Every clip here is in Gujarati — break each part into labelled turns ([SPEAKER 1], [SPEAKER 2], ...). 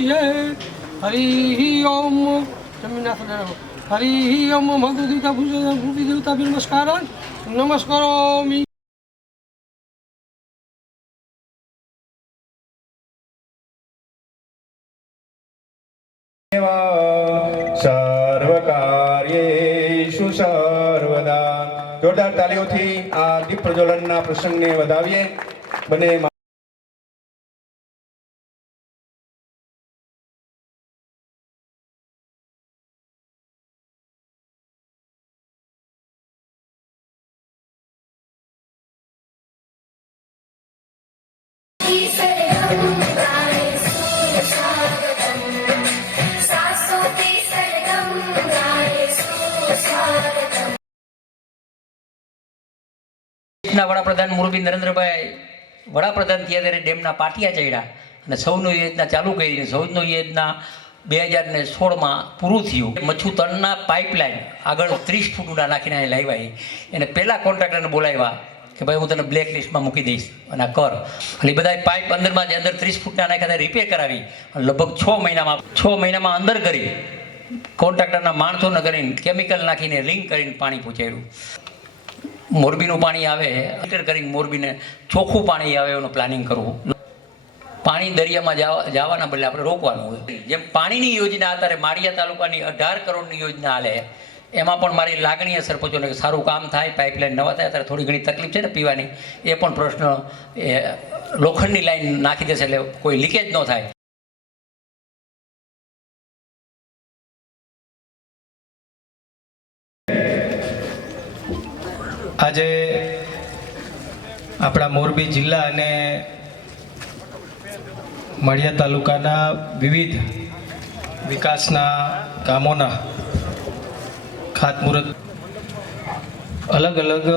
[SPEAKER 1] છીએ હરિ ઓમ જમીના સદારામ હરિ ઓમ મધુદેવતા ભૂપી દેવતા નમસ્કાર નમસ્કારોમી
[SPEAKER 2] સર્વકાર્યેષુ જોરદાર તાલીઓથી આ દીપ પ્રજ્વલનના પ્રસંગને વધાવીએ. બંને
[SPEAKER 3] દેશના વડાપ્રધાન મોરબી નરેન્દ્રભાઈ વડાપ્રધાન થયા ત્યારે ડેમના પાટિયા ચડ્યા અને સૌનું યોજના ચાલુ કરી સૌનું યોજના બે હજાર ને સોળમાં પૂરું થયું. મચ્છુ તળના પાઇપલાઇન આગળ ત્રીસ ફૂટ ઊંડા નાખીને લાવ્યા. એને પહેલાં કોન્ટ્રાક્ટરને બોલાવ્યા કે ભાઈ હું તને બ્લેક લિસ્ટમાં મૂકી દઈશ અને કર. એટલે બધા પાઇપ અંદરમાં જે અંદર ત્રીસ ફૂટના નાખ્યા રિપેર કરાવી લગભગ છ મહિનામાં છ મહિનામાં અંદર કરી કોન્ટ્રાક્ટરના માણસોને કરીને કેમિકલ નાખીને રિંગ કરીને પાણી પહોંચાડ્યું. મોરબીનું પાણી આવે, ફિલ્ટર કરીને મોરબીને ચોખ્ખું પાણી આવે એનું પ્લાનિંગ કરવું. પાણી દરિયામાં જવા, જવાના બદલે આપણે રોકવાનું હોય. જેમ પાણીની યોજના અત્યારે માળિયા તાલુકાની અઢાર કરોડની યોજના હાલે, એમાં પણ મારી લાગણીય સરપંચોને કે સારું કામ થાય પાઇપલાઇન નવા થાય ત્યારે થોડી ઘણી તકલીફ છે ને પીવાની, એ પણ પ્રશ્ન, એ લોખંડની લાઈન નાખી દેશે એટલે કોઈ લીકેજ ન થાય.
[SPEAKER 4] આજે આપણા મોરબી જિલ્લા અને માળિયા તાલુકાના વિવિધ વિકાસના કામોના ખાતમુહૂર્ત અલગ અલગ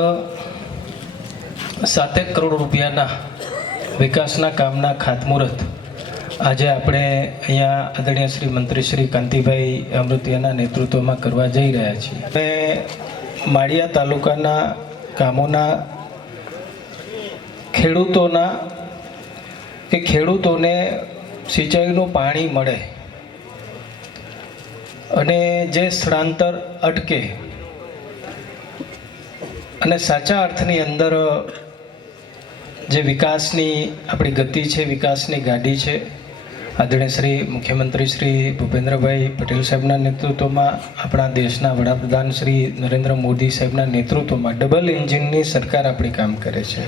[SPEAKER 4] સાતેક કરોડ રૂપિયાના વિકાસના કામના ખાતમુહૂર્ત આજે આપણે અહીંયા આદરણીય શ્રી મંત્રી શ્રી કાંતિભાઈ અમૃતિયાના નેતૃત્વમાં કરવા જઈ રહ્યા છીએ. અને માળિયા તાલુકાના ગામોના ખેડૂતોના કે ખેડૂતોને સિંચાઈનું પાણી મળે અને જે સ્થળાંતર અટકે અને સાચા અર્થની અંદર જે વિકાસની, આપણી ગતિ છે, વિકાસની ગાડી છે આદરણીય શ્રી મુખ્યમંત્રી શ્રી ભૂપેન્દ્રભાઈ પટેલ સાહેબના નેતૃત્વમાં આપણા દેશના વડાપ્રધાન શ્રી નરેન્દ્ર મોદી સાહેબના નેતૃત્વમાં ડબલ એન્જિનની સરકાર આપણી કામ કરે છે.